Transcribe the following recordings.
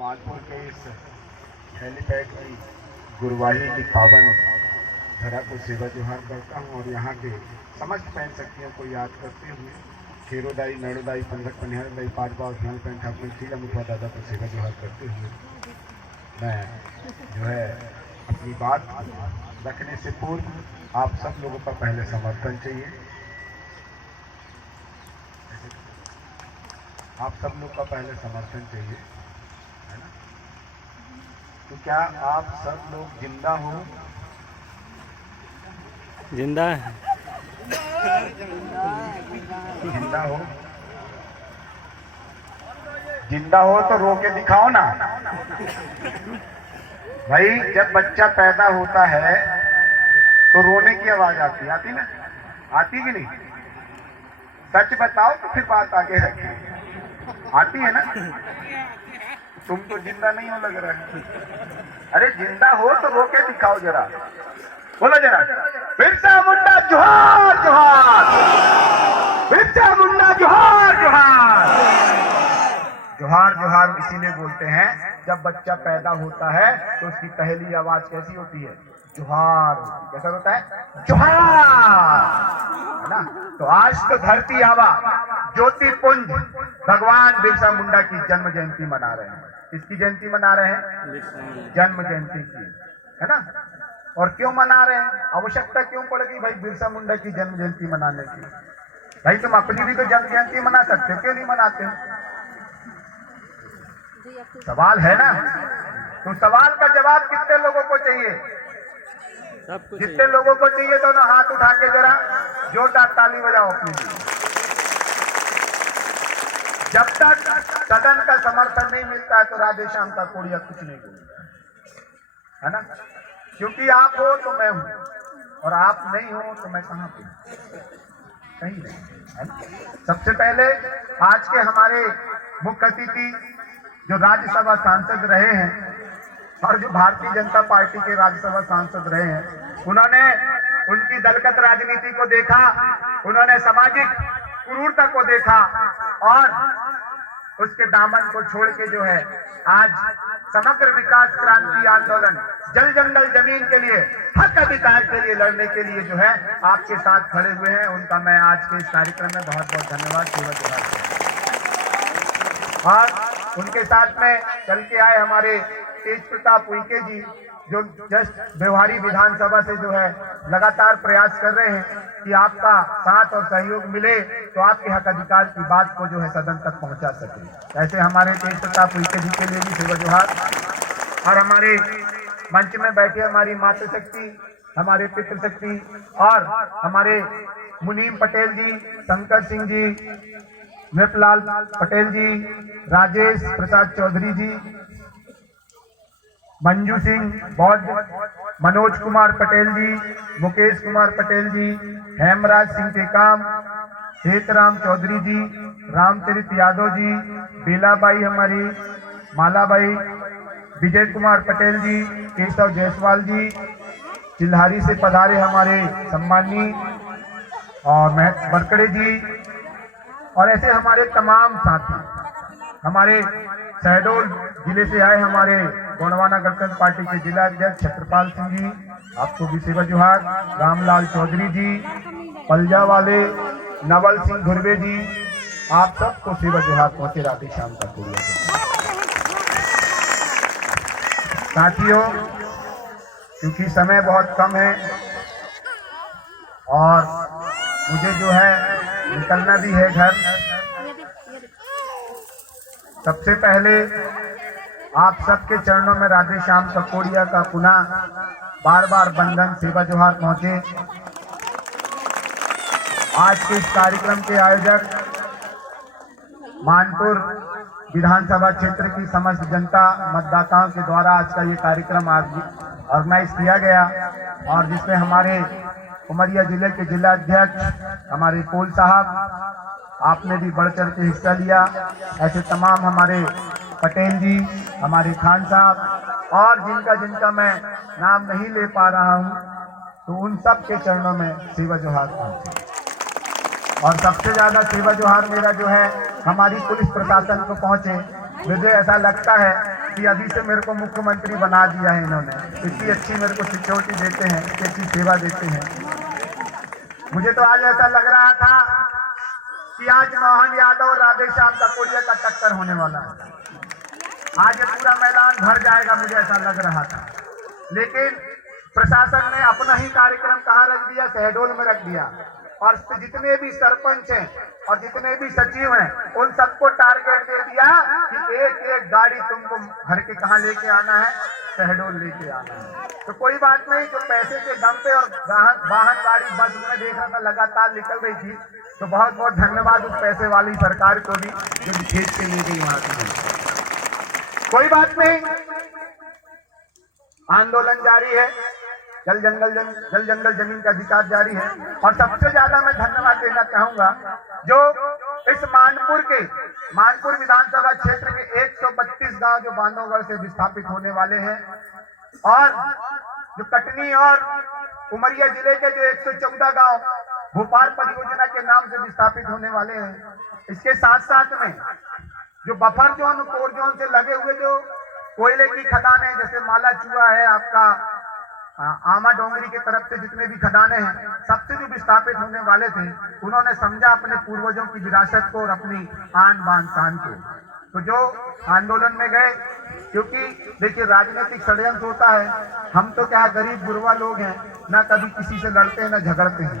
मानपुर के इस हेलीपैड की गुरुवाही की पावन धरा को सेवा जोहार करता हूँ और यहाँ के समस्त पैन शक्तियों को याद करते हुए खेरोदाई नड़ोदाई पंधक पनिहारदाई पाँच बाव ध्यान पैन ठाकुर खीला मुठवा दादा को सेवा जोहार करते हुए मैं जो है अपनी बात रखने से पूर्व आप सब लोगों का पहले समर्थन चाहिए। आप सब लोग का पहले समर्थन चाहिए, है ना? तो क्या आप सब लोग जिंदा हो? जिंदा है। जिंदा हो? जिंदा हो तो रो के दिखाओ ना भाई। जब बच्चा पैदा होता है तो रोने की आवाज आती ना? आती कि नहीं? सच बताओ तो फिर बात आगे रखें। आती है ना? तुम तो जिंदा नहीं हो लग रहा है। अरे जिंदा हो तो रो के दिखाओ जरा, बोलो जरा, बिरसा मुंडा जोहार जोहार, बिरसा मुंडा जोहार जोहार। जोहार जोहार इसीलिए बोलते हैं जब बच्चा पैदा होता है तो उसकी पहली आवाज कैसी होती है? जोहार। कैसा होता है? जोहार, है ना? तो आज तो धरती आवा ज्योति पुंज भगवान बिरसा मुंडा की जन्म जयंती मना रहे हैं। किसकी जयंती मना रहे हैं? जन्म जयंती की, है ना? और क्यों मना रहे हैं? आवश्यकता क्यों पड़ गई भाई बिरसा मुंडा की जन्म जयंती मनाने की? भाई तुम अपनी भी तो जन्म जयंती मना सकते हो, क्यों नहीं मनाते? सवाल है ना? तो सवाल का जवाब कितने लोगों को चाहिए? जितने लोगों को चाहिए तो ना हाथ उठा के जरा जोरदार ताली बजाओ अपनी। जब तक सदन का समर्थन नहीं मिलता है तो राधे श्याम का कोड़िया कुछ नहीं बोलता, है ना? क्योंकि आप हो तो मैं हूं और आप नहीं हो तो मैं कहां पे? कहीं नहीं, है ना? सबसे पहले आज के हमारे मुख्य अतिथि जो राज्यसभा सांसद रहे हैं और जो भारतीय जनता पार्टी के राज्यसभा सांसद रहे हैं, उन्होंने उनकी दलगत राजनीति को देखा, उन्होंने सामाजिक क्रूरता को देखा और उसके दामन को छोड़ के जो है आज समग्र विकास क्रांति आंदोलन जल जंगल जमीन के लिए हक अधिकार के लिए लड़ने के लिए जो है आपके साथ खड़े हुए हैं। उनका मैं आज के इस कार्यक्रम में बहुत बहुत धन्यवाद सेवा जोहार। और उनके साथ में चल के आए हमारे तेज प्रताप उइके जी जो जस्ट व्यवहारी विधानसभा से जो है लगातार प्रयास कर रहे हैं कि आपका साथ और सहयोग मिले तो आपके हक अधिकार की बात को जो है सदन तक पहुंचा सके। ऐसे हमारे तेज प्रताप उइके जी के लिए भी सेवा जोहार। और हमारे मंच में बैठे हमारी मातृशक्ति, हमारे पितृशक्ति और हमारे मुनीम पटेल जी, शंकर सिंह जी, नृपलाल पटेल जी, राजेश प्रसाद चौधरी जी, मंजू सिंह बौद्ध, मनोज कुमार पटेल जी, मुकेश कुमार पटेल जी, हेमराज सिंह टेकाम, हेतराम चौधरी जी, रामचरित यादव जी, बेलाबाई हमारी, मालाबाई, विजय कुमार पटेल जी, केशव जायसवाल जी, चिल्हारी से पधारे हमारे सम्मानी और महक बरकड़े जी, और ऐसे हमारे तमाम साथी, हमारे शहडोल जिले से आए हमारे गोंडवाना गणतंत्र पार्टी के जिला अध्यक्ष छत्रपाल सिंह जी, आपको भी सेवा जोहार। रामलाल चौधरी जी, पलजा वाले नवल सिंह धुर्वे जी, आप सबको सेवा जोहार पहुंचे राधे श्याम का कोड़िया। साथियों, क्योंकि समय बहुत कम है और मुझे जो है निकलना भी है घर, सबसे पहले आप सबके चरणों में राधे श्याम ककोड़िया का पुनः बार बार बंधन सेवा जोहार पहुंचे। आज के इस कार्यक्रम के आयोजक मानपुर विधानसभा क्षेत्र की समस्त जनता मतदाताओं के द्वारा आज का ये कार्यक्रम ऑर्गेनाइज किया गया और जिसमें हमारे उमरिया जिले के जिला अध्यक्ष हमारे कोल साहब, आपने भी बढ़ चढ़ के हिस्सा लिया। ऐसे तमाम हमारे पटेल जी, हमारे खान साहब और जिनका मैं नाम नहीं ले पा रहा हूं, तो उन सब के चरणों में सेवा जोहार पहुंचे। और सबसे ज्यादा सेवा जोहार मेरा जो है हमारी पुलिस प्रशासन को पहुंचे, मुझे ऐसा लगता है कि अभी से मेरे को मुख्यमंत्री बना दिया है इन्होंने। इतनी अच्छी मेरे को सिक्योरिटी देते हैं, इतनी अच्छी सेवा देते हैं। मुझे तो आज ऐसा लग रहा था कि आज मोहन यादव और राधेश्याम काकोड़िया का टक्कर होने वाला है। आज ये पूरा मैदान भर जाएगा, मुझे ऐसा लग रहा था। लेकिन प्रशासन ने अपना ही कार्यक्रम कहाँ रख दिया, शहडोल में रख दिया। और जितने भी सरपंच हैं और जितने भी सचिव हैं उन सबको टारगेट दे दिया कि एक एक गाड़ी तुमको भर के कहाँ लेके आना है, शहडोल लेके आना है। तो कोई बात नहीं, जो पैसे के दम पे और वाहन गाड़ी बस में देख रहा था लगातार निकल रही थी, तो बहुत बहुत धन्यवाद उस पैसे वाली सरकार को भी जो खींच के ले गई वहां से। कोई बात नहीं, आंदोलन जारी है, जल जंगल जमीन का अधिकार जारी है। और सबसे ज्यादा मैं धन्यवाद देना चाहूंगा जो इस मानपुर विधानसभा क्षेत्र के 132 गांव जो बांधवगढ़ से विस्थापित होने वाले हैं, और जो कटनी और उमरिया जिले के जो 114 गांव भोपाल परियोजना के नाम से विस्थापित होने वाले हैं। इसके साथ साथ में जो बफर जोन, कोर जोन से लगे हुए जो कोयले की खदान है, जैसे माला चुआ है, आपका आमा डोंगरी के तरफ से जितने भी खदाने हैं, सबसे जो विस्थापित होने वाले थे, उन्होंने समझा अपने पूर्वजों की विरासत को और अपनी आन बान शान को। तो जो आंदोलन में गए, क्योंकि देखिए राजनीतिक षड्यंत्र होता है। हम तो क्या गरीब गुरबा लोग हैं, ना कभी किसी से लड़ते हैं ना झगड़ते हैं,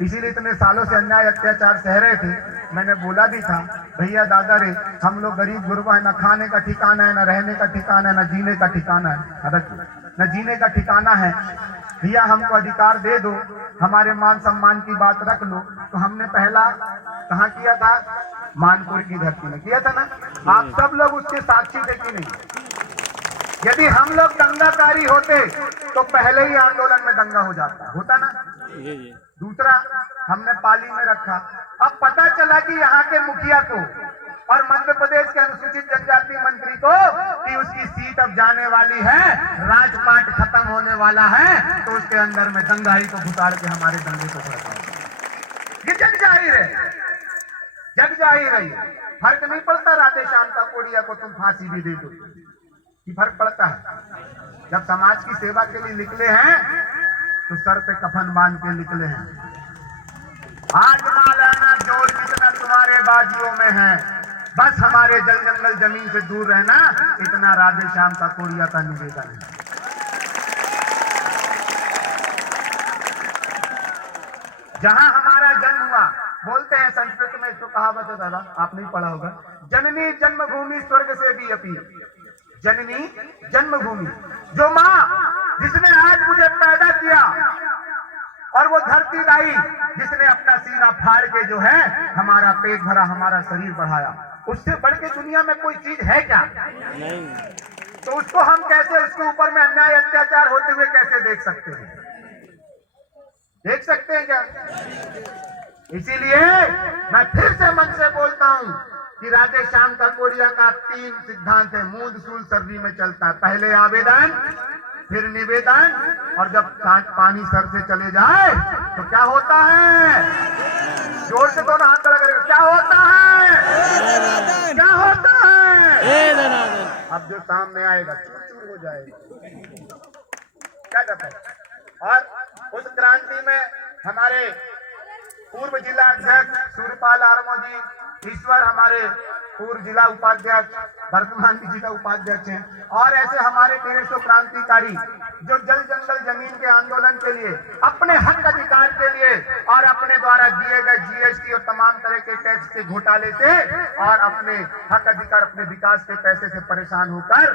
इसीलिए इतने सालों से अन्याय अत्याचार सह रहे थे। मैंने बोला भी था, भैया दादा रे, हम लोग गरीब गुरबा है, ना खाने का ठिकाना है, ना रहने का ठिकाना है, ना जीने का ठिकाना है, न जीने का ठिकाना है। भैया हमको अधिकार दे दो, हमारे मान सम्मान की बात रख लो। तो हमने पहला कहाँ किया था, मानपुर की धरती में किया था ना। आप सब लोग उसके साक्षी थे कि नहीं। यदि हम लोग दंगाकारी होते तो पहले ही आंदोलन में दंगा हो जाता, होता ना। दूसरा हमने पाली में रखा। अब पता चला कि यहाँ के मुखिया को और मध्य प्रदेश के अनुसूचित जनजाति मंत्री को कि उसकी सीट अब जाने वाली है, राजपाट खत्म होने वाला है, तो उसके अंदर में दंगाई को घुसाड़ के हमारे दंगे को भड़काओ। ये जग जाहिर है, जग जाहिर है। फर्क नहीं पड़ता राधेश्याम काकोड़िया को तुम फांसी भी दे दो, कि फर्क पड़ता है। जब समाज की सेवा के लिए निकले हैं तो सर पे कफन बांध के निकले हैं। आज मालाना जोर जितना तुम्हारे बाजुओं में है, बस हमारे जल जंगल जमीन से दूर रहना, इतना राधेश्याम काकोड़िया का निवेदन है। जहां हमारा जन्म हुआ, बोलते हैं संस्कृत में इसको कहावत है, दादा आप नहीं पढ़ा होगा, जननी जन्मभूमि स्वर्ग से भी अपी। जननी जन्मभूमि, जो माँ जिसने आज मुझे पैदा किया, और वो धरती दाई जिसने अपना सीना फाड़ के जो है हमारा पेट भरा, हमारा शरीर बढ़ाया, उससे बढ़ के दुनिया में कोई चीज है क्या? नहीं। तो उसको हम कैसे, उसके ऊपर में अन्याय अत्याचार होते हुए कैसे देख सकते हैं? देख सकते हैं क्या? इसीलिए मैं फिर से मन से बोलता हूं कि राधेश्याम काकोड़िया का 3 सिद्धांत है, मूंद सूल सर्दी में चलता है। पहले आवेदन, फिर निवेदन, और जब पानी सर से चले जाए तो क्या होता है? जोर से दोनों हाथ खड़ा करेगा, क्या होता है? क्या होता है? अब जो सामने आएगा चूर हो जाएगा। क्या कहते हैं? और उस क्रांति में हमारे पूर्व जिला अध्यक्ष सूर्यपाल आर्मो जी, ईश्वर हमारे पूर्व जिला उपाध्यक्ष, वर्तमान जिला उपाध्यक्ष हैं, और ऐसे हमारे 1300 क्रांतिकारी जो जल जंगल जमीन के आंदोलन के लिए, अपने हक अधिकार के लिए और अपने द्वारा दिए गए जीएसटी और तमाम तरह के टैक्स के घोटाले से और अपने हक अधिकार, अपने विकास के पैसे से परेशान होकर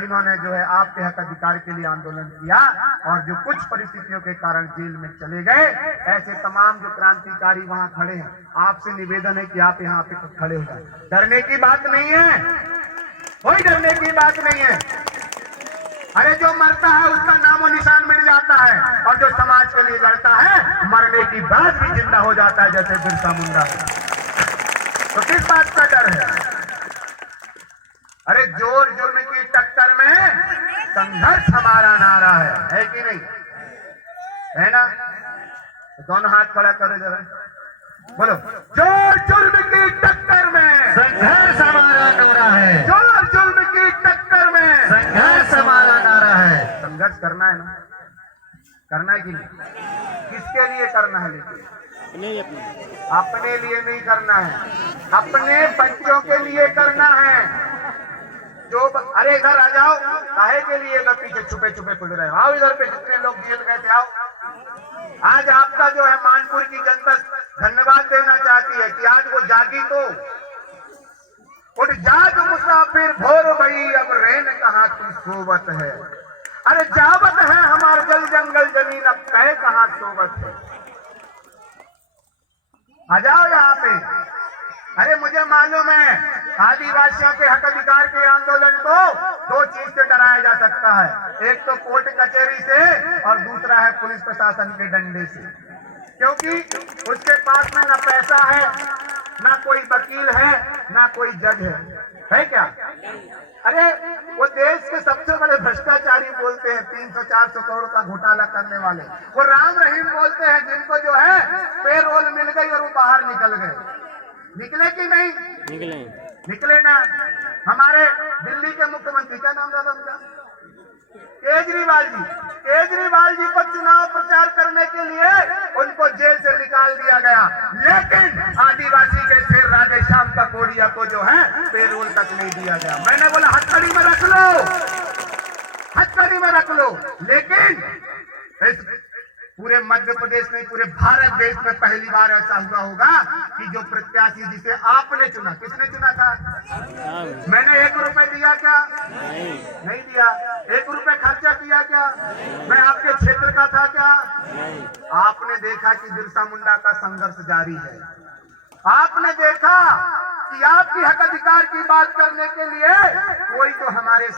जिन्होंने जो है आपके हक अधिकार के लिए आंदोलन किया और जो कुछ परिस्थितियों के कारण जेल में चले गए, ऐसे तमाम जो क्रांतिकारी वहां खड़े हैं, आपसे निवेदन है कि आप यहाँ पे खड़े हो जाए। डरने की बात नहीं है, कोई डरने की बात नहीं है। अरे जो मरता है उसका नामो निशान मिट जाता है, और जो समाज के लिए लड़ता है मरने की बाद भी जिंदा हो जाता है, जैसे बिरसा मुंडा। तो किस बात का डर है? अरे जोर जुर्म की टक्कर में संघर्ष हमारा नारा है कि नहीं? है ना? तो दोनों हाथ खड़ा करो जरा, बोलो, जोर जुर्म की टक्कर में संघर्ष हमारा नारा है। जोर संघर्ष करना है ना, करना है कि नहीं? किसके लिए करना है? लेकिन अपने लिए नहीं करना है, अपने बच्चों के लिए करना है। जो अरे इधर आ जाओ, काहे के लिए इधर पीछे छुपे छुपे खुल रहे हो? आओ इधर पे, जितने लोग जेल गए थे आओ। आज आपका जो है मानपुर की जनता धन्यवाद देना चाहती है कि आज वो जागी। तो उठ जाग मुसाफिर भोर भई, अब रैन कहाँ तू सोवत है। अरे जावत है हमार जल जंगल जमीन, अब कहे कहाँ सोवत है। आ जाओ यहाँ पे। अरे मुझे मालूम है आदिवासियों के हक अधिकार के आंदोलन को दो चीज से डराया जा सकता है, एक तो कोर्ट कचहरी से और दूसरा है पुलिस प्रशासन के डंडे से। क्योंकि उसके पास में ना पैसा है, ना कोई वकील है, ना कोई जज है क्या? अरे वो देश के सबसे बड़े भ्रष्टाचारी बोलते हैं, 300-400 करोड़ का घोटाला करने वाले, वो राम रहीम बोलते हैं, जिनको जो है पेरोल मिल गई और वो बाहर निकल गए। निकले कि नहीं निकले ना। हमारे दिल्ली के मुख्यमंत्री, क्या नाम था उनका? केजरीवाल जी को चुनाव प्रचार करने के लिए उनको जेल से निकाल दिया गया, लेकिन आदिवासी के शेर राधेश्याम पकोड़िया को जो है पेरोल तक नहीं दिया गया। मैंने बोला हथकड़ी में रख लो, हथकड़ी में रख लो। लेकिन इस पूरे मध्य प्रदेश में, पूरे भारत देश में पहली बार ऐसा हुआ होगा कि जो प्रत्याशी जिसे आपने चुना, किसने चुना था? मैंने 1 रुपए दिया क्या? नहीं दिया। 1 रुपए खर्चा किया क्या? मैं आपके क्षेत्र का था क्या? आपने देखा कि बिरसा मुंडा का संघर्ष जारी है। आपने देखा कि आपकी हक अधिकार की बात करने के लिए कोई तो हमारे